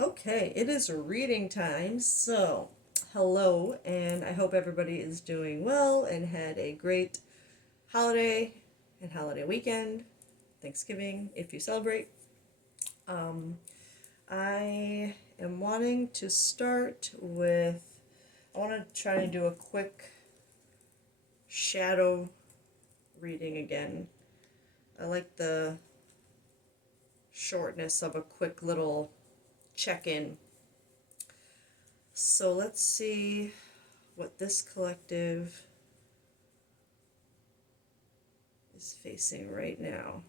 Okay, it is reading time. So, hello, and I hope everybody is doing well and had a great holiday and holiday weekend, Thanksgiving, if you celebrate. Um, I am wanting to start with, I want to try to do a quick shadow reading again. I like the shortness of a quick little check in. So, let's see what this collective is facing right now.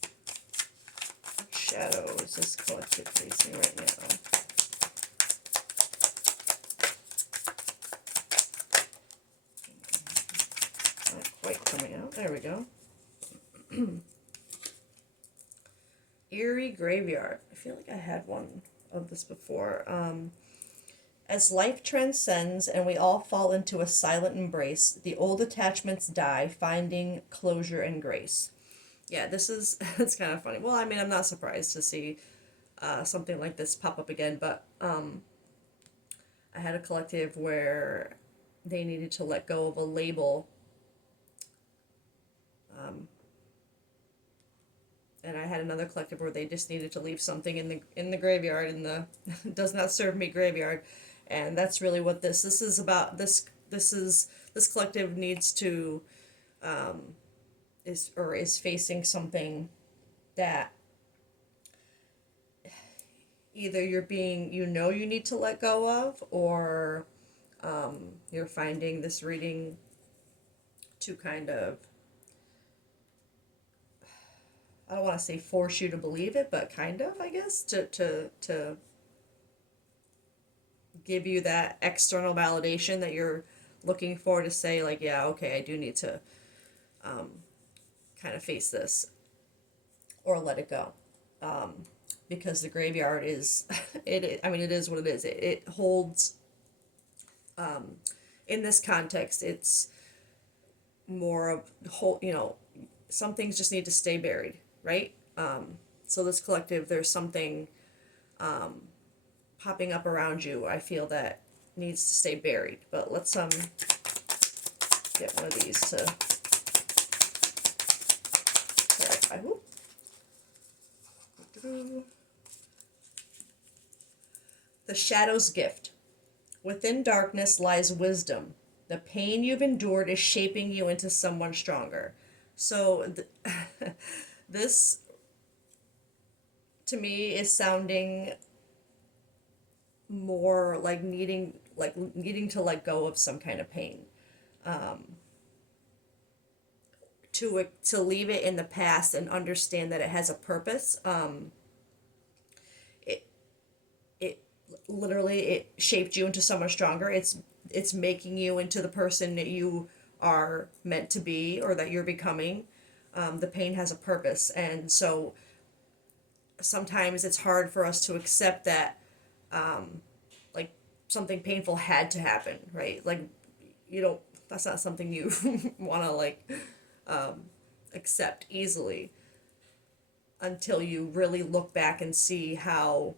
What shadow is this collective facing right now? Not quite coming out. There we go. Eerie Graveyard. I feel like I had one of this before. As life transcends and we all fall into a silent embrace, the old attachments die, finding closure and grace. Yeah, this is it's kind of funny. Well, I mean, I'm not surprised to see something like this pop up again, but I had a collective where they needed to let go of a label, um, and I had another collective where they just needed to leave something in the graveyard in the does not serve me graveyard, and that's really what this is about. This collective needs to is facing something that either you need to let go of, or you're finding this reading to kind of, I don't want to say force you to believe it, but kind of, I guess, to give you that external validation that you're looking for, to say like, yeah, okay, I do need to kind of face this or let it go. Because the graveyard is I mean, it is what it is. It holds, in this context, it's more of whole, some things just need to stay buried, right? So this collective, there's something popping up around you, I feel, that needs to stay buried. But let's get one of these to clarify. Whoop. The Shadow's Gift. Within darkness lies wisdom. The pain you've endured is shaping you into someone stronger. So this, to me, is sounding more like needing to let go of some kind of pain, to leave it in the past and understand that it has a purpose. It it literally, it shaped you into someone stronger. It's making you into the person that you are meant to be, or that you're becoming. The pain has a purpose, and so sometimes it's hard for us to accept that, like, something painful had to happen, right? Like, you don't, that's not something you want to, like, accept easily, until you really look back and see how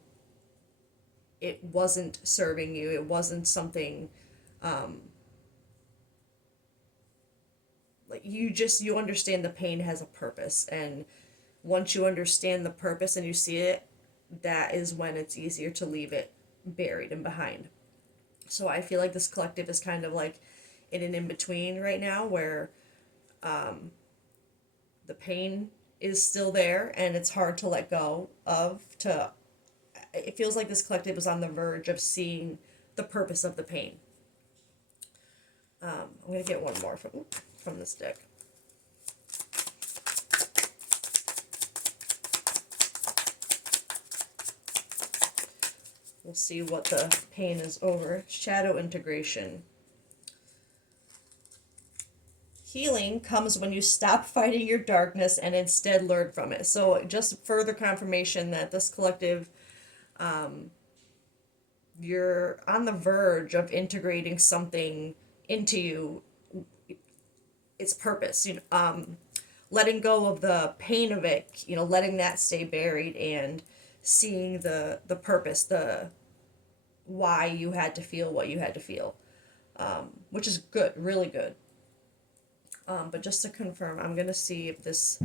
it wasn't serving you. It wasn't something, like, you understand the pain has a purpose, and once you understand the purpose and you see it, that is when it's easier to leave it buried and behind. So I feel like this collective is kind of like in an in between right now, where the pain is still there and it's hard to let go of. To It feels like this collective is on the verge of seeing the purpose of the pain. I'm gonna get one more from this deck. We'll see what the pain is over. Shadow integration. Healing comes when you stop fighting your darkness and instead learn from it. So just further confirmation that this collective, you're on the verge of integrating something into you, its purpose. Letting go of the pain of it. Letting that stay buried, and seeing the purpose, the why you had to feel what you had to feel, which is good, really good. But just to confirm, I'm gonna see if this,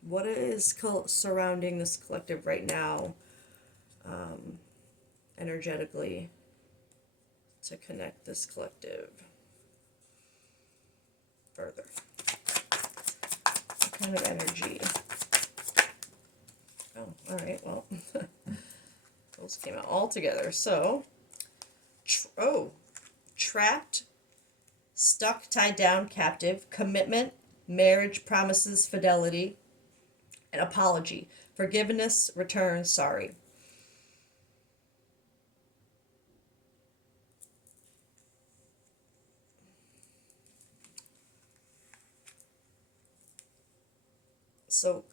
what is surrounding this collective right now, energetically, to connect this collective further. What kind of energy? Oh, all right. Well, those came out all together. So, trapped, stuck, tied down, captive, commitment, marriage, promises, fidelity, and apology, forgiveness, return, sorry. So,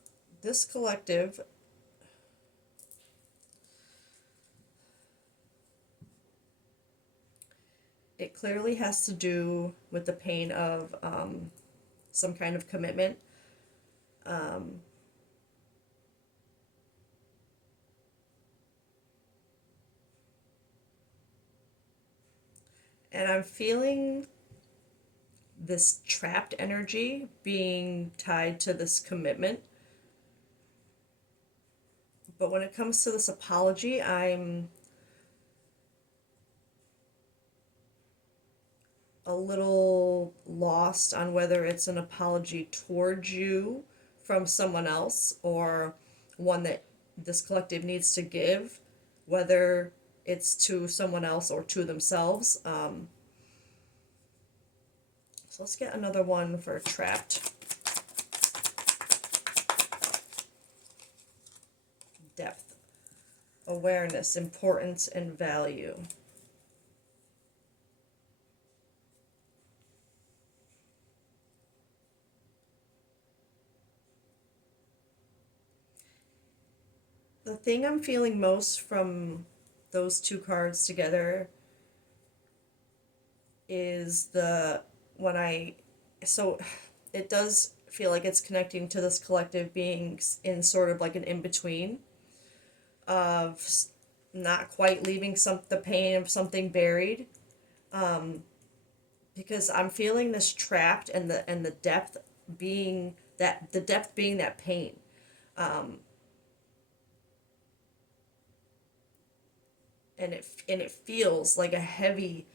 this collective, it clearly has to do with the pain of some kind of commitment. And I'm feeling this trapped energy being tied to this commitment. But when it comes to this apology, I'm a little lost on whether it's an apology towards you from someone else or one that this collective needs to give, whether it's to someone else or to themselves. So let's get another one for trapped. Depth, awareness, importance, and value. The thing I'm feeling most from those two cards together is when I, so it does feel like it's connecting to this collective being in sort of like an in-between of not quite leaving the pain of something buried, because I'm feeling this trapped, and the depth being that pain. And it feels like a heavy,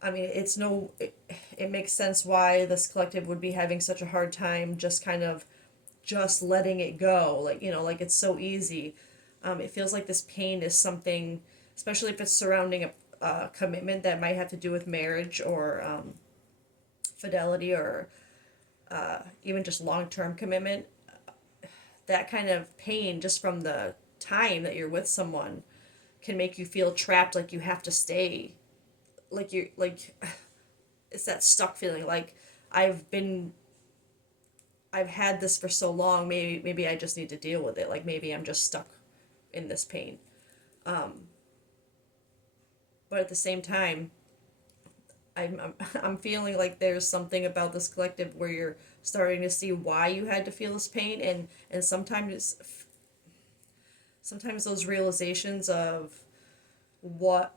I mean, it makes sense why this collective would be having such a hard time just letting it go. Like, like it's so easy. It feels like this pain is something, especially if it's surrounding a commitment that might have to do with marriage or fidelity or even just long-term commitment. That kind of pain just from the time that you're with someone can make you feel trapped, like you have to stay, like it's that stuck feeling, like I've been I've had this for so long, maybe I just need to deal with it, like maybe I'm just stuck in this pain. But at the same time, I'm feeling like there's something about this collective where you're starting to see why you had to feel this pain, and sometimes those realizations of what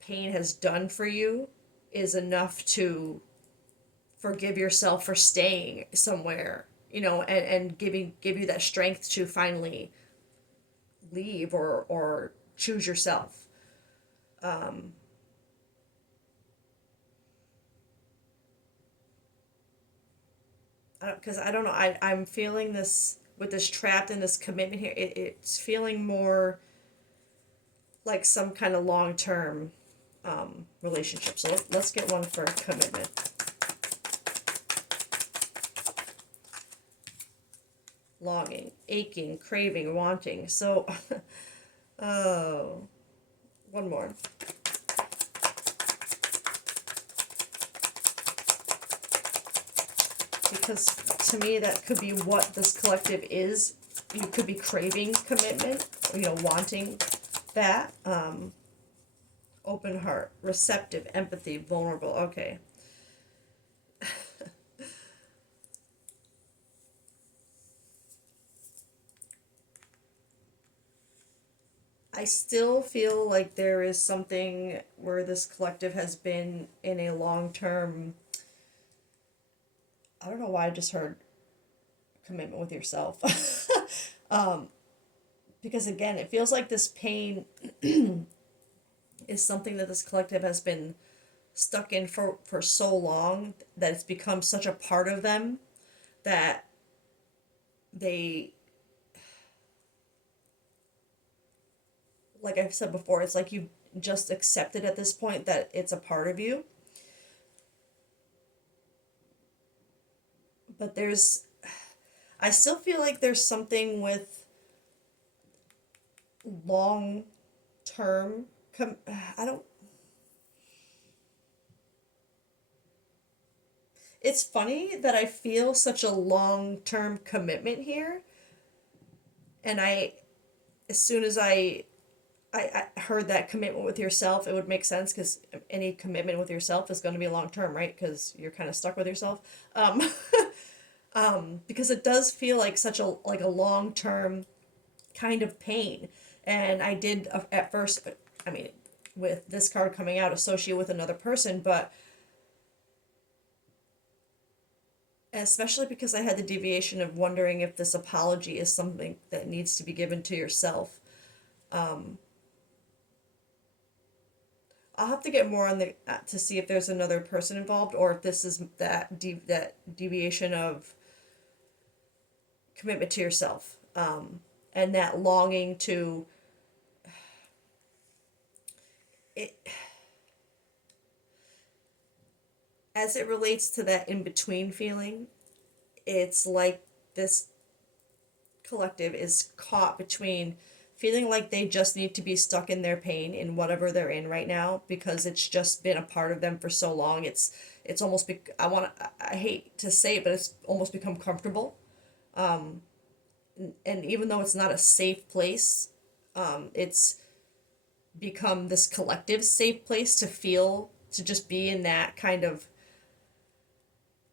pain has done for you is enough to forgive yourself for staying somewhere, and give you that strength to finally leave or choose yourself. Because I don't know, I'm feeling this with this trapped in this commitment here. It's feeling more like some kind of long term relationship. So let's get one for commitment. Longing, aching, craving, wanting. So, oh, one more. Because to me, that could be what this collective is. You could be craving commitment, wanting that. Open heart, receptive, empathy, vulnerable. Okay. I still feel like there is something where this collective has been in a long term. I don't know why I just heard commitment with yourself. Because again, it feels like this pain is something that this collective has been stuck in for so long that it's become such a part of them that they, like I've said before, it's like you just accepted at this point that it's a part of you. But I still feel like there's something with long term, I don't, it's funny that I feel such a long term commitment here. And as soon as I heard that commitment with yourself, it would make sense because any commitment with yourself is going to be long term, right? Because you're kind of stuck with yourself. Because it does feel like such a long term kind of pain. And I did at first, I mean, with this card coming out, associate with another person, but especially because I had the deviation of wondering if this apology is something that needs to be given to yourself. I'll have to get more on the to see if there's another person involved or if this is that deviation of commitment to yourself, and that longing to it as it relates to that in between feeling. It's like this collective is caught between feeling like they just need to be stuck in their pain in whatever they're in right now because it's just been a part of them for so long. It's almost I hate to say it, but it's almost become comfortable. And even though it's not a safe place, it's become this collective safe place to feel, to just be in that kind of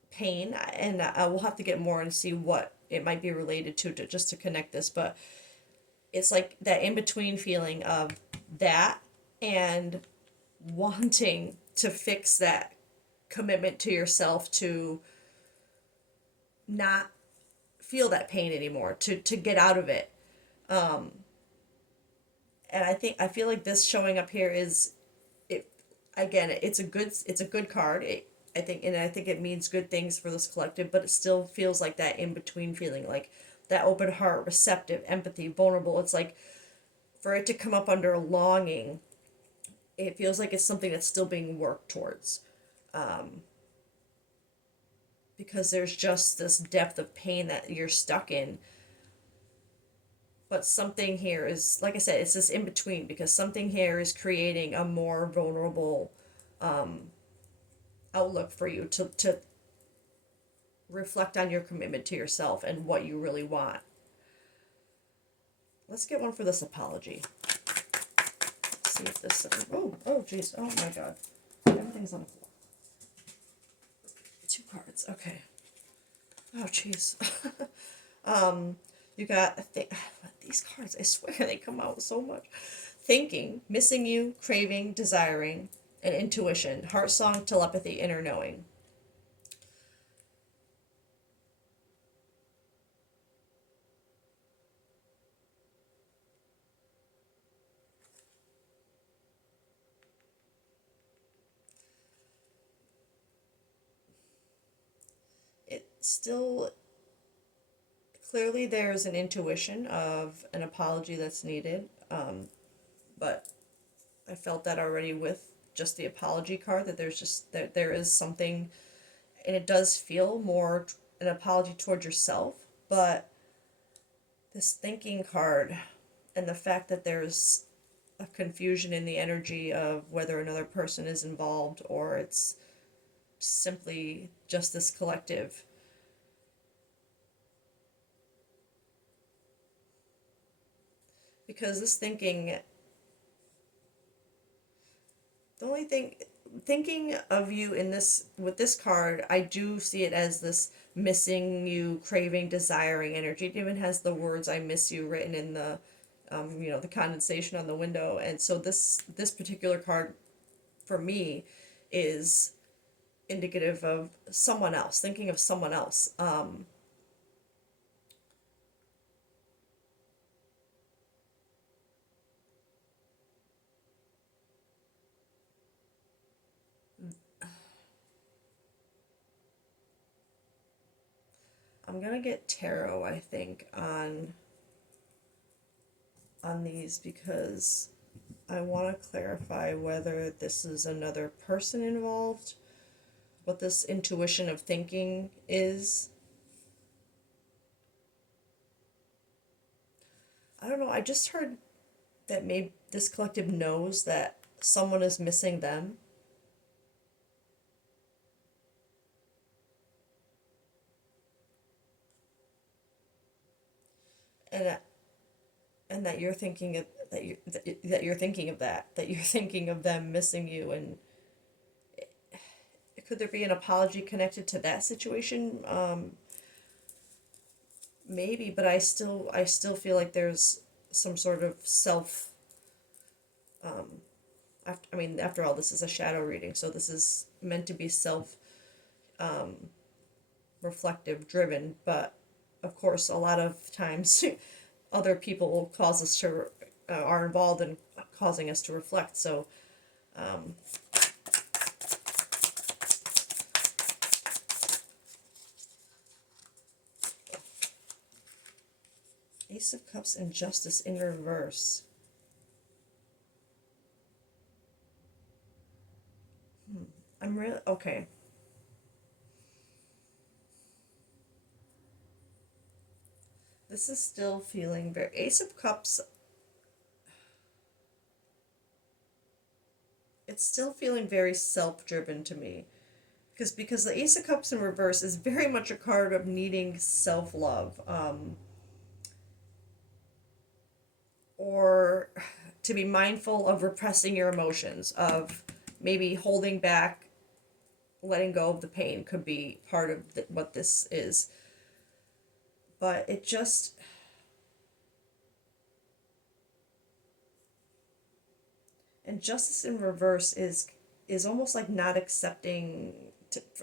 pain. And I will have to get more and see what it might be related to just to connect this. But it's like that in between feeling of that and wanting to fix that commitment to yourself to not feel that pain anymore, to get out of it. And I feel like this showing up here is it again, it's a good card. I think it means good things for this collective, but it still feels like that in between feeling, like that open heart, receptive, empathy, vulnerable. It's like for it to come up under longing, it feels like it's something that's still being worked towards. Because there's just this depth of pain that you're stuck in. But something here is, like I said, it's this in between because something here is creating a more vulnerable outlook for you to reflect on your commitment to yourself and what you really want. Let's get one for this apology. See if this. Oh, jeez. Oh my God. Everything's on the floor. 2 cards. Okay. Oh, jeez. You got these cards. I swear they come out so much. Thinking, missing you, craving, desiring, and intuition. Heart song, telepathy, inner knowing. It still clearly there's an intuition of an apology that's needed, but I felt that already with just the apology card that there is something, and it does feel more an apology towards yourself, but this thinking card and the fact that there's a confusion in the energy of whether another person is involved or it's simply just this collective. Because this thinking, the only thing, thinking of you in this, with this card, I do see it as this missing you, craving, desiring energy. It even has the words "I miss you" written in the condensation on the window. And so this particular card for me is indicative of someone else, thinking of someone else. I'm gonna get tarot, I think, on these because I want to clarify whether this is another person involved, what this intuition of thinking is. I don't know. I just heard that maybe this collective knows that someone is missing them. And and that you're thinking of that you're thinking of that you're thinking of them missing you. And could there be an apology connected to that situation? Maybe, but I still feel like there's some sort of self. After all, this is a shadow reading, so this is meant to be self reflective driven. But of course, a lot of times, other people will cause us to are involved in causing us to reflect. So Ace of Cups and Justice in reverse. I'm really okay. This is still feeling very Ace of Cups. It's still feeling very self-driven to me. Because the Ace of Cups in reverse is very much a card of needing self-love, or to be mindful of repressing your emotions, of maybe holding back, letting go of the pain could be part of what this is. But it just, and Justice in reverse is almost like not accepting.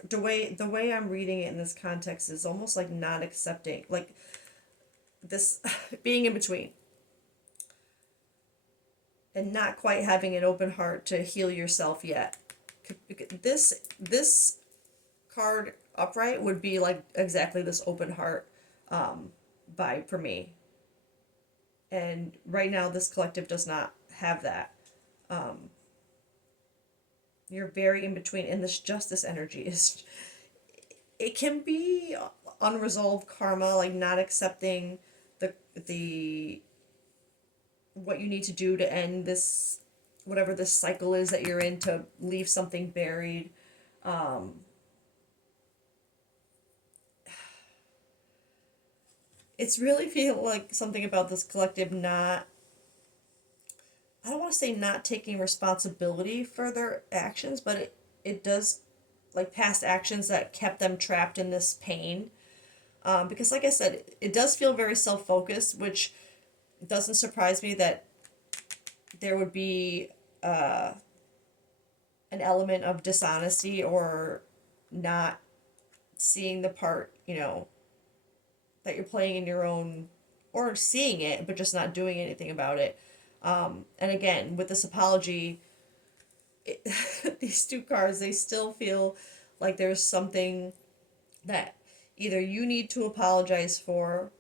The way I'm reading it in this context is almost like not accepting, like this being in between and not quite having an open heart to heal yourself yet. This card upright would be like exactly this open heart vibe for me. And right now, this collective does not have that. You're very in between, and this justice energy is, it can be unresolved karma, like not accepting the what you need to do to end this, whatever this cycle is that you're in, to leave something buried. It's really feel like something about this collective not, I don't want to say not taking responsibility for their actions, but it does, like past actions that kept them trapped in this pain. Because, like I said, it does feel very self focused, which doesn't surprise me that there would be an element of dishonesty or not seeing the part, that you're playing in your own, or seeing it, but just not doing anything about it. And again, with this apology, these two cards, they still feel like there's something that either you need to apologize for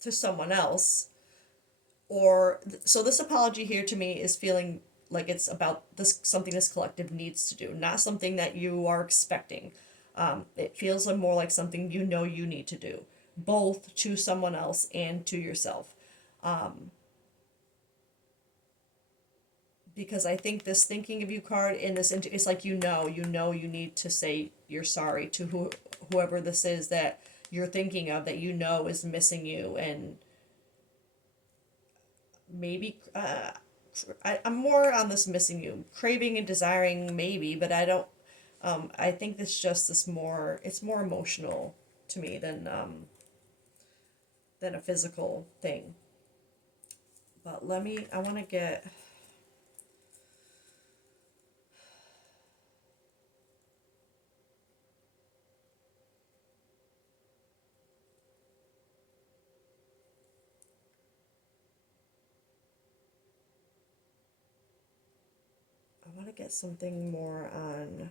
to someone else, or so this apology here to me is feeling like it's about this, something this collective needs to do, not something that you are expecting. It feels like more like something you need to do, both to someone else and to yourself. Because I think this thinking of you card in this, it's like you need to say you're sorry to whoever this is that you're thinking of, that is missing you. And maybe I'm more on this missing you, craving and desiring maybe, but I don't. I think this more, it's more emotional to me than a physical thing. But let me, I want to get, something more on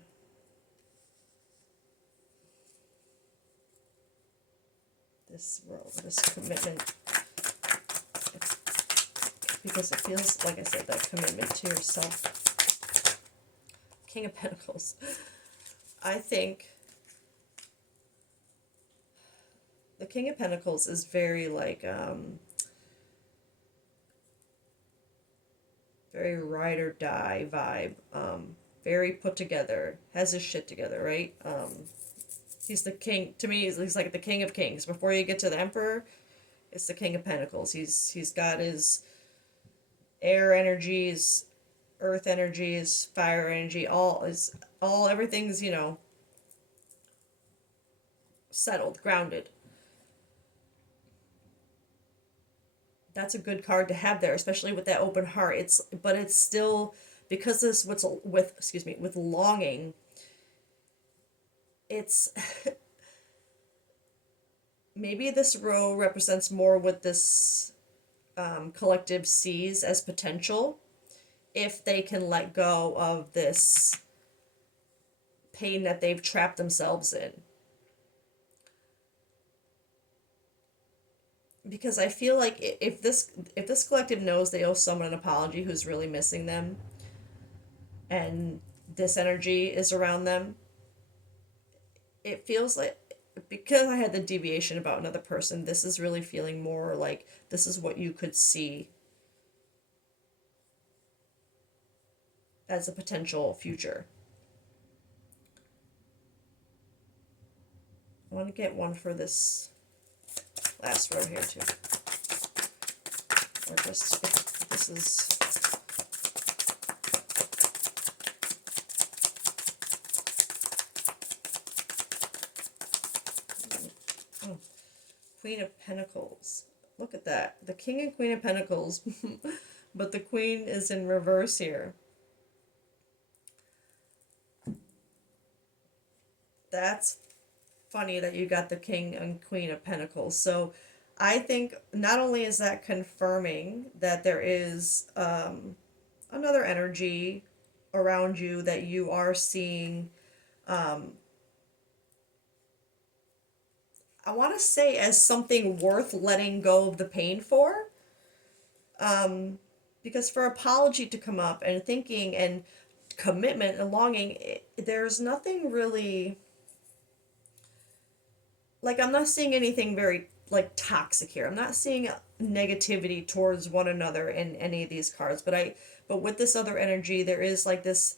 this row, this commitment, because it feels, like I said, that commitment to yourself. King of Pentacles. I think the King of Pentacles is very like, very ride or die vibe. Very put together, has his shit together, right? He's the king. To me, he's like the King of Kings. Before you get to the Emperor, it's the King of Pentacles. He's got his air energies, earth energies, fire energy, all everything's, settled, grounded. That's a good card to have there, especially with that open heart. It's still, because this what's with, excuse me, with longing, it's maybe this row represents more what this collective sees as potential, if they can let go of this pain that they've trapped themselves in. Because I feel like if this collective knows they owe someone an apology who's really missing them, and this energy is around them, it feels like, because I had the deviation about another person, this is really feeling more like this is what you could see as a potential future. I want to get one for this last row here too. Or just, if this is, oh, Queen of Pentacles. Look at that. The King and Queen of Pentacles, but the Queen is in reverse here. That's funny that you got the King and Queen of Pentacles. So I think not only is that confirming that there is another energy around you that you are seeing, I want to say, as something worth letting go of the pain for. Because for apology to come up and thinking and commitment and longing, there's nothing really, like, I'm not seeing anything very like toxic here. I'm not seeing negativity towards one another in any of these cards, but with this other energy, there is like this,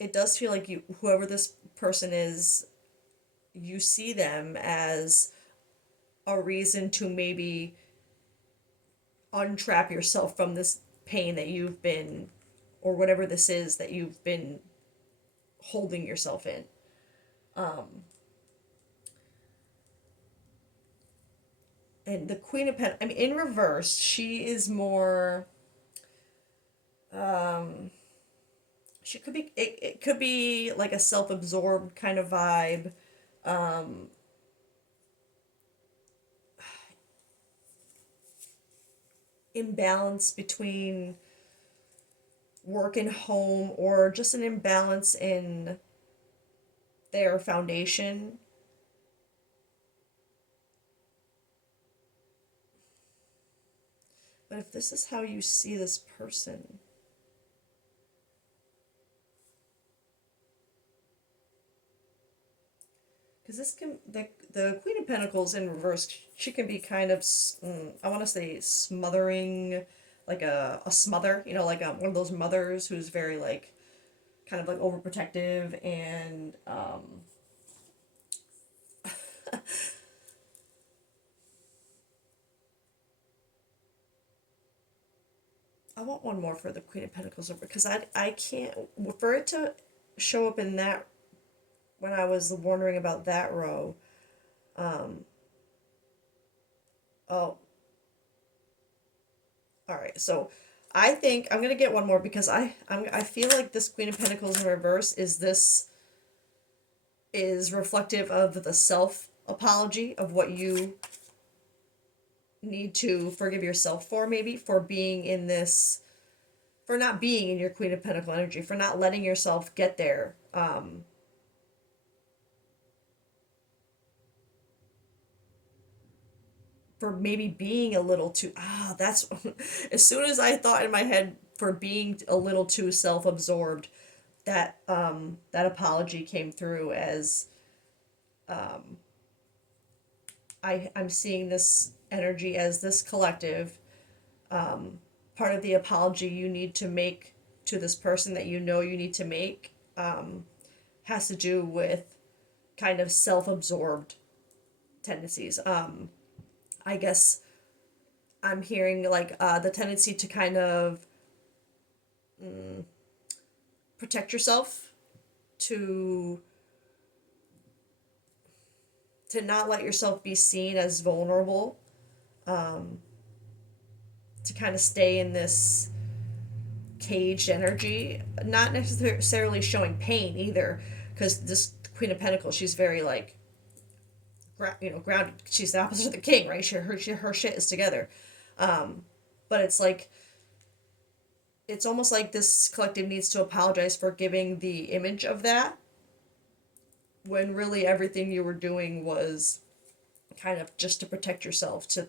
it does feel like whoever this person is, you see them as a reason to maybe untrap yourself from this pain that you've been, or whatever this is that you've been holding yourself in. And the Queen of Pentacles, I mean, in reverse, she is more, she could be, it could be like a self-absorbed kind of vibe. Imbalance between work and home, or just an imbalance in their foundation. But if this is how you see this person, because this can, the Queen of Pentacles in reverse, she can be kind of, I want to say smothering, like a smother, like one of those mothers who's very like, kind of like overprotective, and I want one more for the Queen of Pentacles over, because I can't, for it to show up in that, when I was wondering about that row. Oh, All right, so I think I'm gonna get one more because I feel like this Queen of Pentacles in reverse is reflective of the self apology of what you need to forgive yourself for, maybe for being in this, for not being in your Queen of Pentacle energy, for not letting yourself get there. For maybe being a little too that's as soon as I thought in my head for being a little too self-absorbed, that apology came through as I'm seeing this energy as this collective, part of the apology you need to make to this person that you know you need to make, has to do with kind of self-absorbed tendencies. I guess I'm hearing like the tendency to kind of protect yourself, to not let yourself be seen as vulnerable, to kind of stay in this caged energy, not necessarily showing pain either, because this Queen of Pentacles, she's very like, grounded. She's the opposite of the King, right? Her shit is together. But it's like, it's almost like this collective needs to apologize for giving the image of that, when really everything you were doing was kind of just to protect yourself, to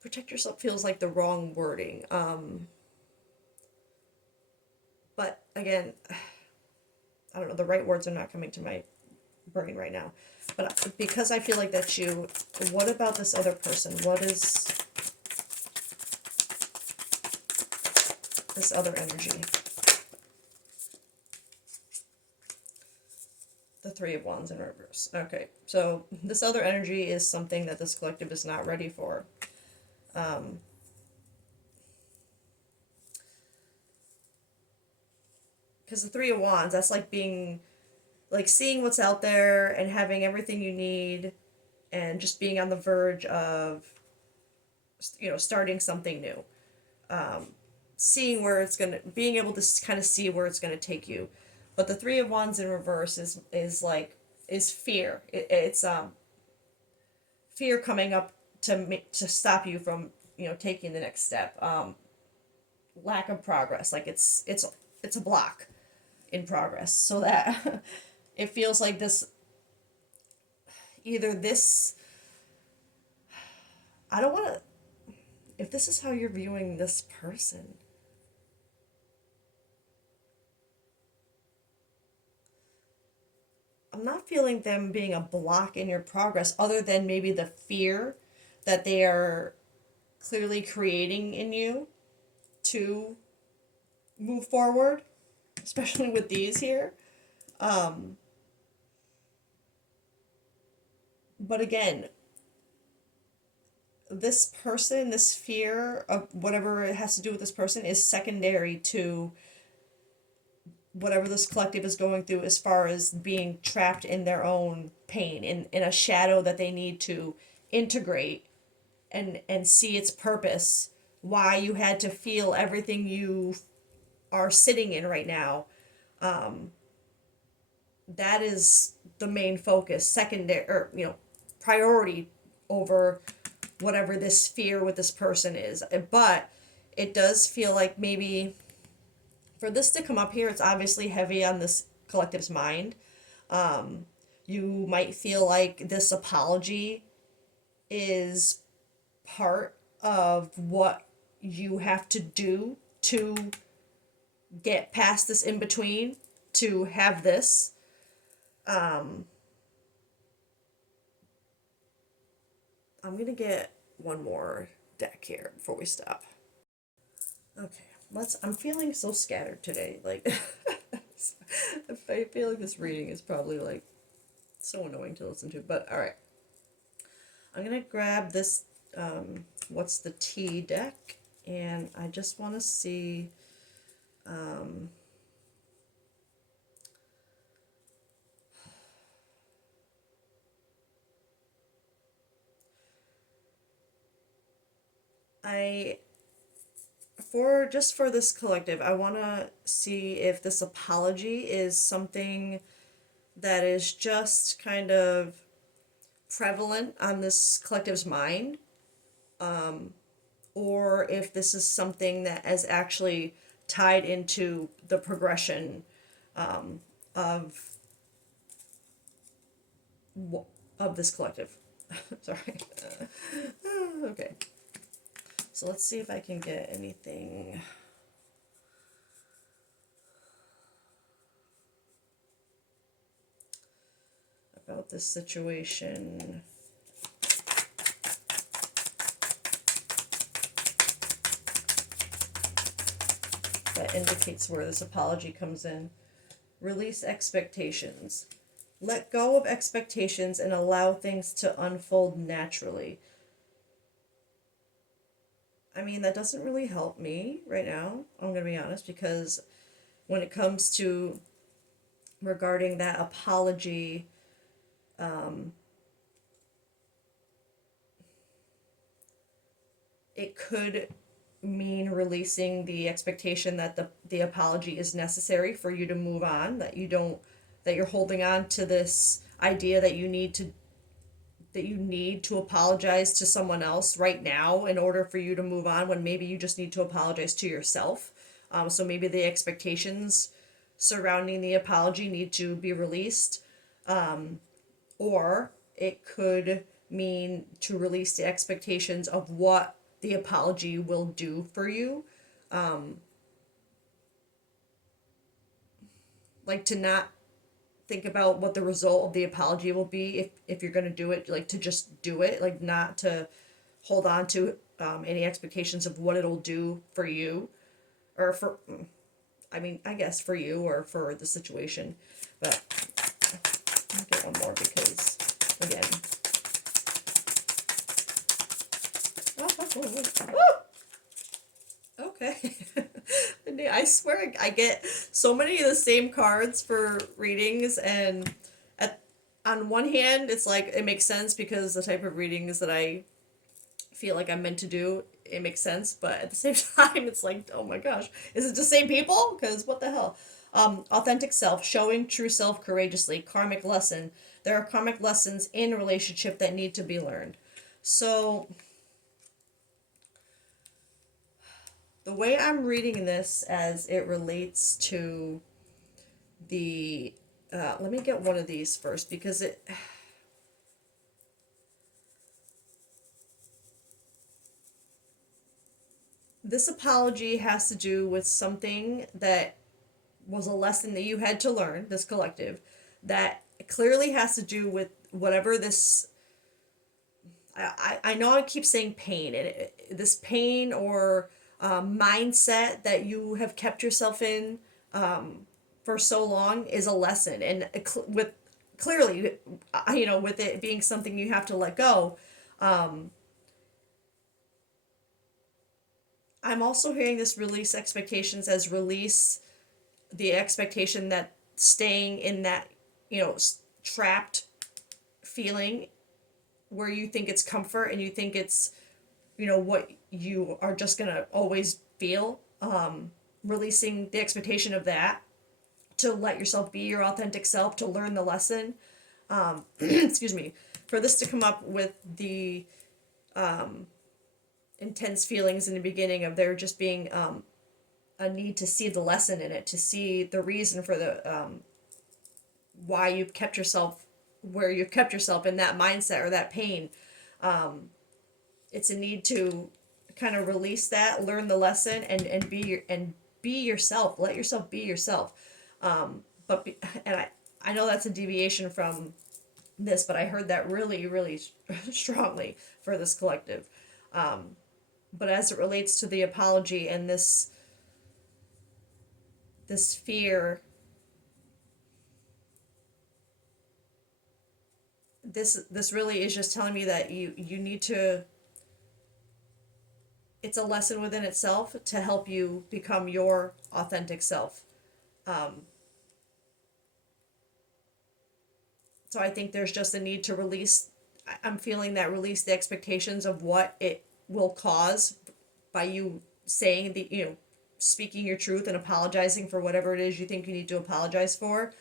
protect yourself feels like the wrong wording. But again, I don't know, the right words are not coming to my brain right now. But because I feel like that's you, what about this other person? What is this other energy? The Three of Wands in reverse. Okay, so this other energy is something that this collective is not ready for. Because the Three of Wands, that's like being, like seeing what's out there and having everything you need, and just being on the verge of, starting something new. Seeing where it's gonna, being able to kind of see where it's gonna take you. But the Three of Wands in reverse is like, is fear. It's fear coming up to stop you from, taking the next step. Lack of progress, like it's a block in progress, so that it feels like this, either this, I don't want to, if this is how you're viewing this person, I'm not feeling them being a block in your progress, other than maybe the fear that they are clearly creating in you to move forward, especially with these here. But again, this person, this fear of whatever it has to do with this person, is secondary to whatever this collective is going through, as far as being trapped in their own pain, in a shadow that they need to integrate and see its purpose, why you had to feel everything you are sitting in right now. That is the main focus, secondary, or priority over whatever this fear with this person is. But it does feel like maybe for this to come up here, it's obviously heavy on this collective's mind. You might feel like this apology is part of what you have to do to get past this in between, to have this. I'm gonna get one more deck here before we stop. Okay, I'm feeling so scattered today. Like, I feel like this reading is probably like so annoying to listen to. But all right, I'm gonna grab this. What's the T deck, and I just want to see. I for this collective, I want to see if this apology is something that is just kind of prevalent on this collective's mind, or if this is something that is actually tied into the progression of of this collective. Sorry. Okay. So let's see if I can get anything. About this situation. That indicates where this apology comes in. Release expectations. Let go of expectations and allow things to unfold naturally. I mean, that doesn't really help me right now, I'm going to be honest, because when it comes to regarding that apology, it could mean releasing the expectation that the apology is necessary for you to move on, that you're holding on to this idea that you need to apologize to someone else right now in order for you to move on, when maybe you just need to apologize to yourself. So maybe the expectations surrounding the apology need to be released, or it could mean to release the expectations of what the apology will do for you. Like to not think about what the result of the apology will be if you're going to do it, like to just do it, like not to hold on to any expectations of what it'll do for you, or for, I mean, I guess for you or for the situation. But I'll get one more because, again. Okay. I swear I get so many of the same cards for readings, and on one hand, it's like it makes sense because the type of readings that I feel like I'm meant to do, it makes sense, but at the same time, it's like, oh my gosh, is it the same people? Because what the hell? Authentic self, showing true self courageously, karmic lesson. There are karmic lessons in a relationship that need to be learned. So, the way I'm reading this as it relates to the. Let me get one of these first because it. This apology has to do with something that was a lesson that you had to learn, this collective, that clearly has to do with whatever this. I know I keep saying pain, and this pain or mindset that you have kept yourself in for so long is a lesson, and with clearly, with it being something you have to let go. I'm also hearing this release expectations as release the expectation that staying in that, trapped feeling where you think it's comfort and you think it's, what you are just going to always feel. Releasing the expectation of that to let yourself be your authentic self, to learn the lesson. Excuse me. For this to come up with the intense feelings in the beginning of there just being a need to see the lesson in it, to see the reason for the why you've kept yourself where you've kept yourself in that mindset or that pain. It's a need to kind of release that, learn the lesson, and be yourself. Let yourself be yourself. I know that's a deviation from this, but I heard that really, really strongly for this collective. But as it relates to the apology and this fear, this really is just telling me that you need to. It's a lesson within itself to help you become your authentic self. So I think there's just a need to release. I'm feeling that release the expectations of what it will cause by you saying the, speaking your truth and apologizing for whatever it is you think you need to apologize for.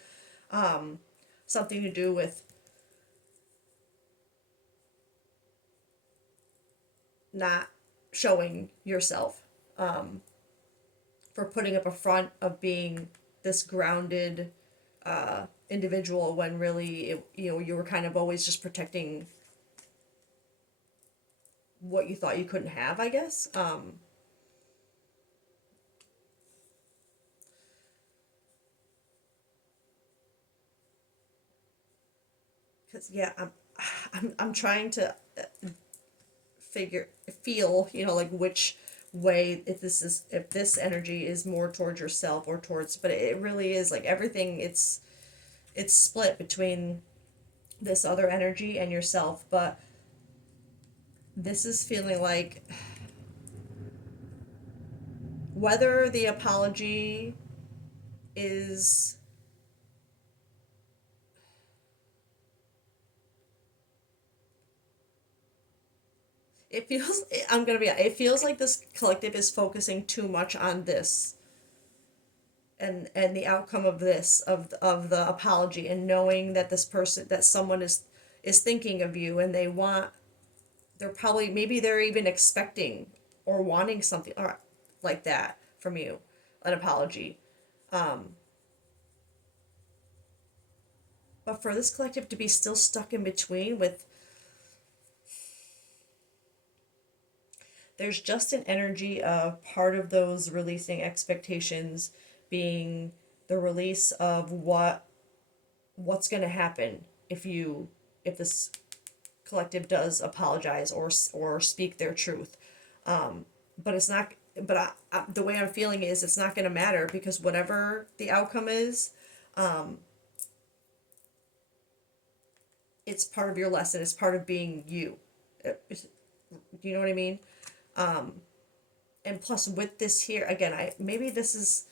Something to do with not showing yourself, for putting up a front of being this grounded individual when really you were kind of always just protecting what you thought you couldn't have, I guess. Because yeah, I'm trying to feel, like which way, if this energy is more towards yourself or towards, but it really is like everything, it's split between this other energy and yourself. But this is feeling like whether the apology is, it feels, I'm gonna be, it feels like this collective is focusing too much on this and the outcome of this, of the apology, and knowing that this person, that someone is thinking of you, and they're probably, maybe they're even expecting or wanting something or like that from you, an apology. But for this collective to be still stuck in between with, there's just an energy of part of those releasing expectations being the release of what's going to happen if this collective does apologize or speak their truth. But it's not, the way I'm feeling is it's not going to matter, because whatever the outcome is, it's part of your lesson. It's part of being you. You know what I mean? And plus with this here, again, maybe this is,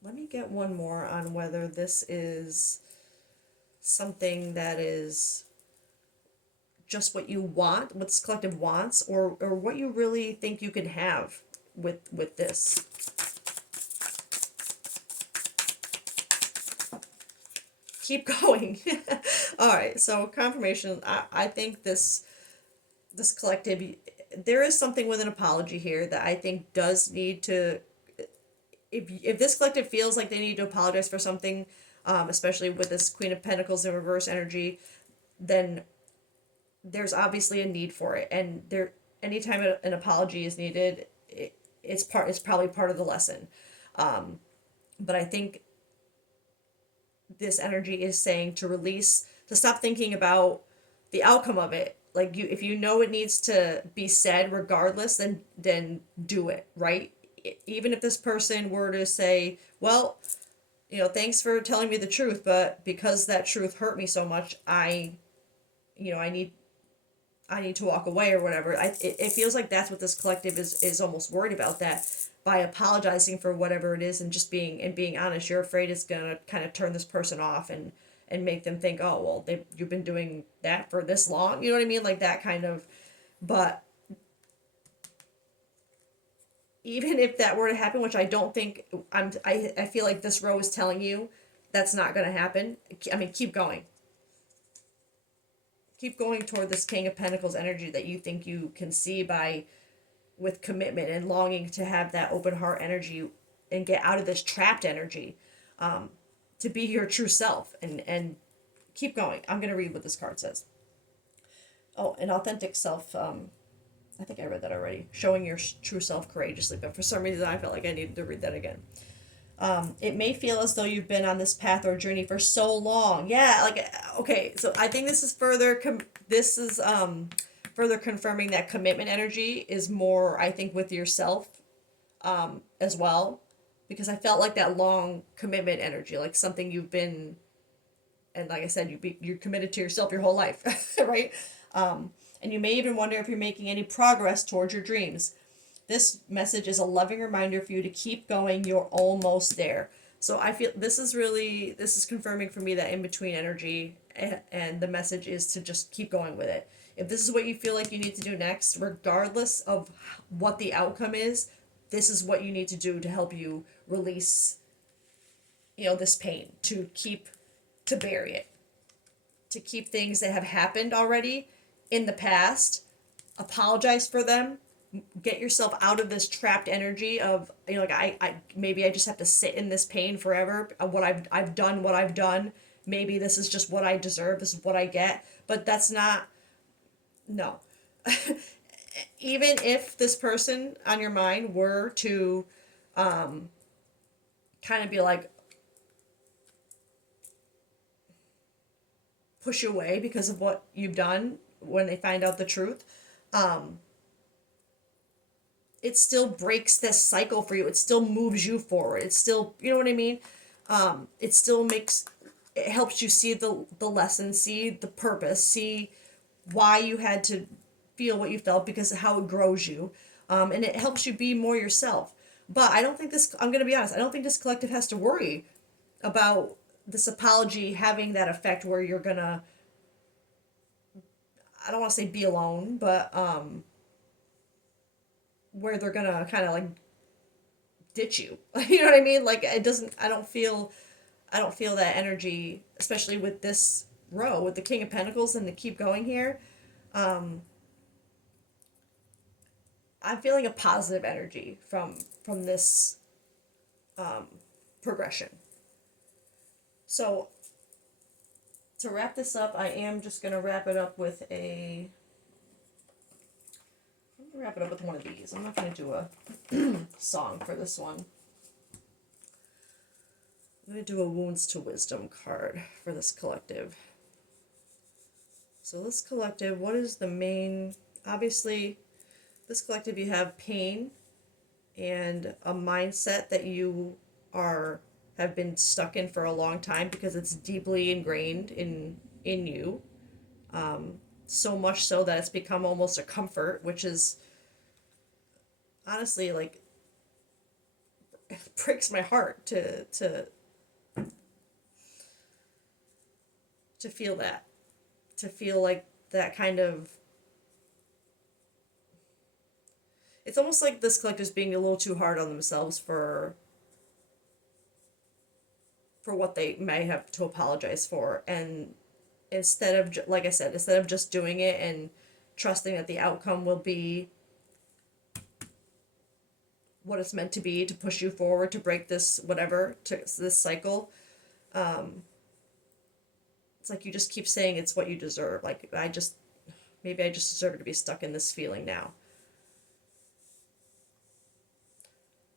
let me get one more on whether this is something that is just what you want, what this collective wants, or what you really think you can have with this. Keep going. All right, so confirmation. I think this collective, there is something with an apology here that I think does need to, if this collective feels like they need to apologize for something, especially with this Queen of Pentacles in reverse energy, then there's obviously a need for it. And anytime an apology is needed, it's probably part of the lesson. But I think this energy is saying to release, to stop thinking about the outcome of it. Like, if you know it needs to be said regardless, then do it, right? Even if this person were to say, well, thanks for telling me the truth, but because that truth hurt me so much, I need to walk away or whatever. It feels like that's what this collective is almost worried about, that by apologizing for whatever it is and just being honest, you're afraid it's gonna kind of turn this person off and make them think, oh well, you've been doing that for this long, you know what I mean, like that kind of. But even if that were to happen, which I don't think, I feel like this row is telling you that's not going to happen. I mean, keep going. Keep going toward this King of Pentacles energy that you think you can see with commitment and longing to have that open heart energy and get out of this trapped energy, to be your true self, and keep going. I'm going to read what this card says. Oh, an authentic self. I think I read that already. Showing your true self courageously, but for some reason I felt like I needed to read that again. It may feel as though you've been on this path or journey for so long. Yeah, like, okay, so I think this is further further confirming that commitment energy is more, I think, with yourself, as well, because I felt like that long commitment energy, like something you've been, and like I said, you're committed to yourself your whole life, right? And you may even wonder if you're making any progress towards your dreams. This message is a loving reminder for you to keep going. You're almost there. So I feel this is confirming for me that in between energy, and the message is to just keep going with it. If this is what you feel like you need to do next, regardless of what the outcome is, this is what you need to do to help you release, this pain, to bury it, to keep things that have happened already in the past, apologize for them, get yourself out of this trapped energy of, like, I maybe I just have to sit in this pain forever. What I've done, what I've done, maybe this is just what I deserve, this is what I get. But that's not, no. Even if this person on your mind were to kind of be like, push you away because of what you've done when they find out the truth, it still breaks this cycle for you. It still moves you forward. It still, you know what I mean? It still it helps you see the lesson, see the purpose, see why you had to feel what you felt, because of how it grows you. And it helps you be more yourself. But I'm going to be honest, I don't think this collective has to worry about this apology having that effect where you're going to, I don't want to say be alone, but where they're gonna kind of like ditch you. You know what I mean? Like, it doesn't. I don't feel that energy, especially with this row with the King of Pentacles and to keep going here. I'm feeling a positive energy from this progression. So to wrap this up, I am just gonna wrap it up with one of these. I'm not going to do a song for this one. I'm going to do a Wounds to Wisdom card for this collective. So this collective, what is the main... Obviously, this collective, you have pain and a mindset that you have been stuck in for a long time because it's deeply ingrained in you. So much so that it's become almost a comfort, which is honestly, like, it breaks my heart to feel that, to feel like that kind of... It's almost like this collective's being a little too hard on themselves for what they may have to apologize for. And instead of, like I said, instead of just doing it and trusting that the outcome will be what it's meant to be, to push you forward, to break this this cycle, it's like you just keep saying it's what you deserve. Like, maybe I just deserve to be stuck in this feeling now.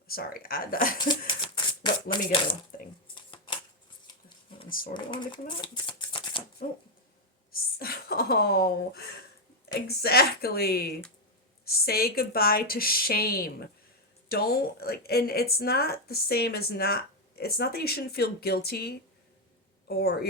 Sorry, no, let me get a thing. Sword, it wanted to come out. Oh. Oh, exactly. Say goodbye to shame. Don't, like, and it's not the same as not, it's not that you shouldn't feel guilty or,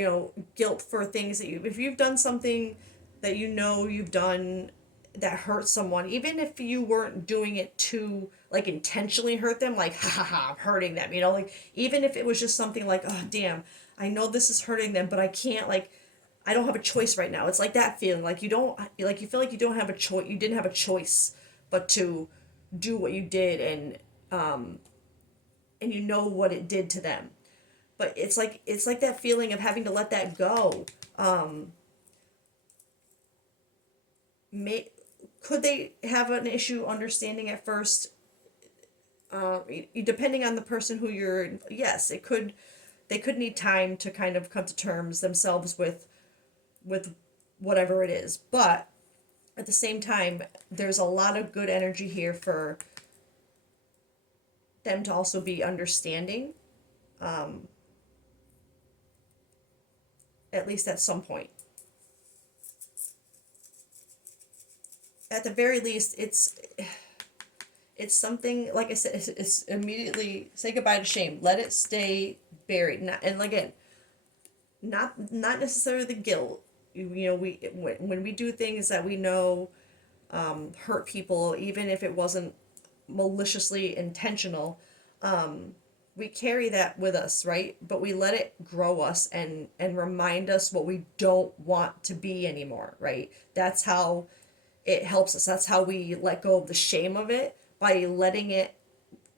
guilt for things that if you've done something that you've done that hurts someone, even if you weren't doing it to, like, intentionally hurt them, like, ha ha ha, I'm hurting them, like, even if it was just something like, oh, damn, I know this is hurting them, but I can't, like, I don't have a choice right now. It's like that feeling, like, you feel like you don't have a choice, you didn't have a choice but to do what you did, and you know what it did to them. But it's like that feeling of having to let that go. Could they have an issue understanding at first? Depending on the person who you're... Yes, it could. They could need time to kind of come to terms themselves with whatever it is. But at the same time, there's a lot of good energy here for them to also be understanding, at least at some point. At the very least, it's something, like I said, it's immediately say goodbye to shame. Let it stay buried. And again, not necessarily the guilt. When we do things that we know hurt people, even if it wasn't maliciously intentional, we carry that with us, right? But we let it grow us and remind us what we don't want to be anymore, right? That's how it helps us. That's how we let go of the shame of it, by letting it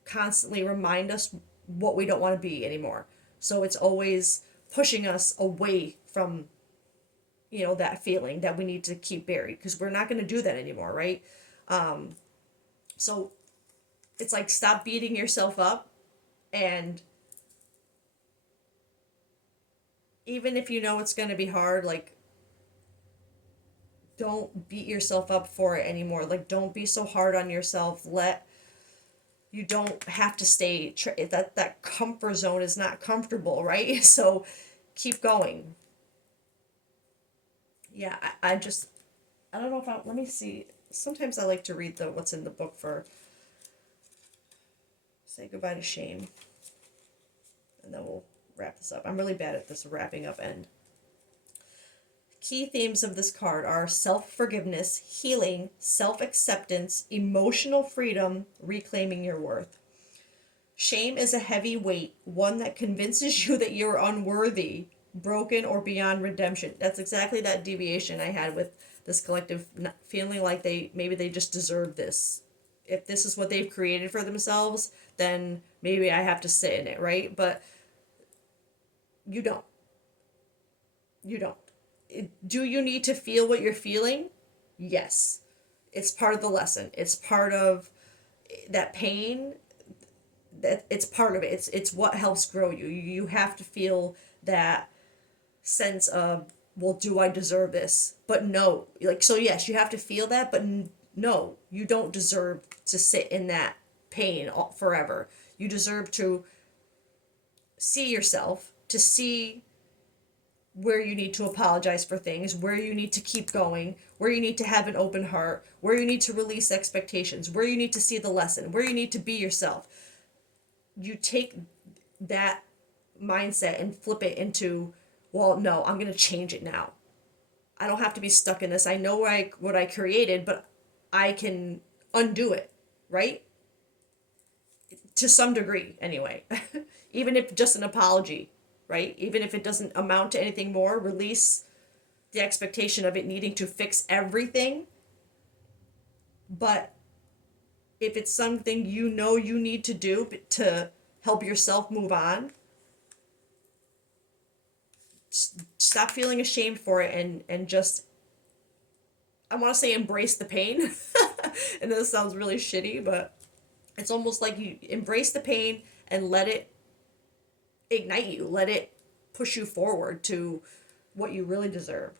constantly remind us what we don't want to be anymore. So it's always pushing us away from, that feeling that we need to keep buried, because we're not going to do that anymore, right? So it's like, stop beating yourself up, and even if you know it's going to be hard, like, don't beat yourself up for it anymore. Like, don't be so hard on yourself. You don't have to stay that comfort zone is not comfortable, right? So keep going. Yeah, I don't know if let me see. Sometimes I like to read what's in the book for Say Goodbye to Shame, and then we'll wrap this up. I'm really bad at this wrapping up end. Key themes of this card are self-forgiveness, healing, self-acceptance, emotional freedom, reclaiming your worth. Shame is a heavy weight, one that convinces you that you're unworthy, broken, or beyond redemption. That's exactly that deviation I had with this collective, feeling like maybe they just deserve this. If this is what they've created for themselves, then maybe I have to sit in it, right? But you don't. You don't. Do you need to feel what you're feeling? Yes. It's part of the lesson. It's part of that pain. That it's part of it. It's what helps grow you. You have to feel that sense of, well, do I deserve this? But no, like, so yes, you have to feel that, but no, you don't deserve to sit in that pain forever. You deserve to see yourself, to see where you need to apologize for things, where you need to keep going, where you need to have an open heart, where you need to release expectations, where you need to see the lesson, where you need to be yourself. You take that mindset and flip it into, well, no, I'm going to change it now. I don't have to be stuck in this. I know what I created, but I can undo it, right? To some degree, anyway. Even if just an apology, right? Even if it doesn't amount to anything more, release the expectation of it needing to fix everything. But if it's something you know you need to do to help yourself move on, stop feeling ashamed for it, and just, I want to say, embrace the pain. And this sounds really shitty, but it's almost like you embrace the pain and let it ignite you, let it push you forward to what you really deserve.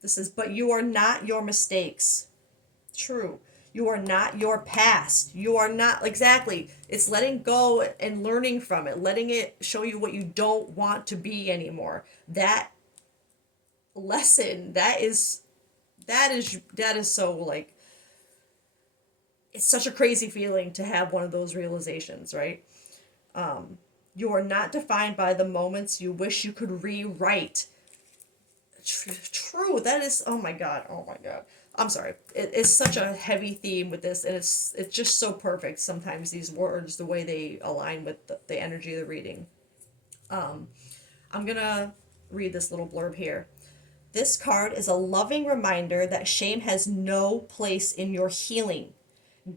This is, but you are not your mistakes. True. You are not your past. You are not, exactly. It's letting go and learning from it, letting it show you what you don't want to be anymore. That lesson, that is so, like, it's such a crazy feeling to have one of those realizations, right? You are not defined by the moments you wish you could rewrite. True. That is, oh my god. Oh my god. I'm sorry. It's such a heavy theme with this, and it's just so perfect. Sometimes these words, the way they align with the energy of the reading. I'm gonna read this little blurb here. This card is a loving reminder that shame has no place in your healing.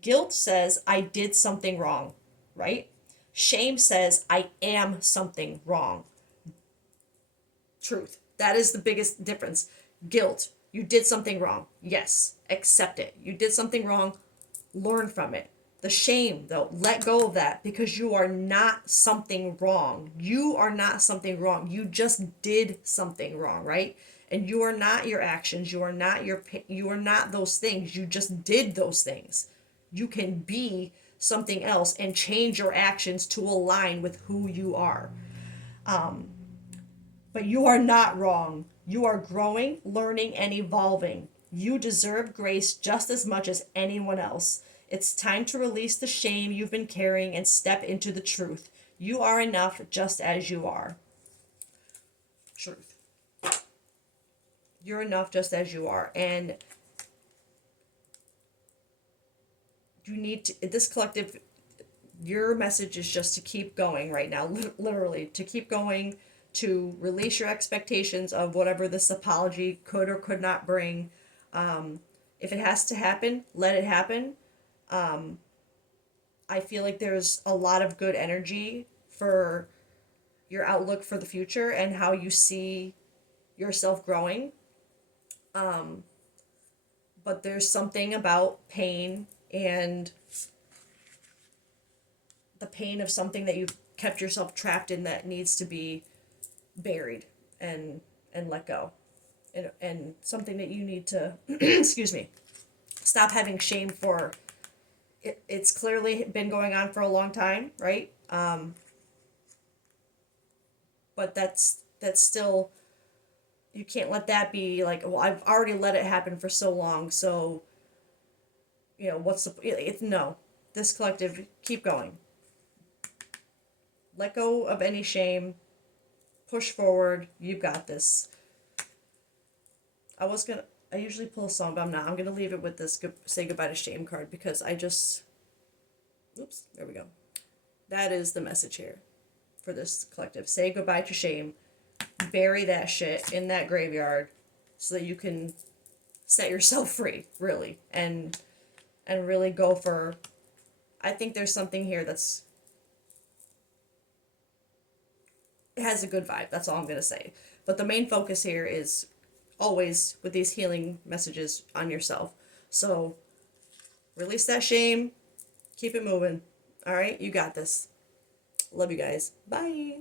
Guilt says, I did something wrong, right? Shame says, I am something wrong. Truth. That is the biggest difference. Guilt. You did something wrong. Yes. Accept it. You did something wrong. Learn from it. The shame, though, let go of that, because you are not something wrong. You are not something wrong. You just did something wrong, right? And you are not your actions. You are not those things. You just did those things. You can be something else and change your actions to align with who you are. But you are not wrong. You are growing, learning, and evolving. You deserve grace just as much as anyone else. It's time to release the shame you've been carrying and step into the truth. You are enough just as you are. Truth. You're enough just as you are. And you need to, this collective Your message is just to keep going right now, literally, to keep going, to release your expectations of whatever this apology could or could not bring. If it has to happen, let it happen. I feel like there's a lot of good energy for your outlook for the future and how you see yourself growing. But there's something about pain and the pain of something that you've kept yourself trapped in that needs to be buried and let go. And something that you need to excuse me, stop having shame for. It's clearly been going on for a long time, right? But that's still, you can't let that be like, well, I've already let it happen for so long, so what's the no, this collective, keep going, let go of any shame, push forward, you've got this. I usually pull a song, but I'm gonna leave it with this say goodbye to shame card, because oops, there we go. That is the message here for this collective. Say goodbye to shame, bury that shit in that graveyard so that you can set yourself free, really, and really go for. I think there's something here it has a good vibe. That's all I'm gonna say. But the main focus here is always with these healing messages on yourself. So release that shame, keep it moving. All right, you got this. Love you guys. Bye.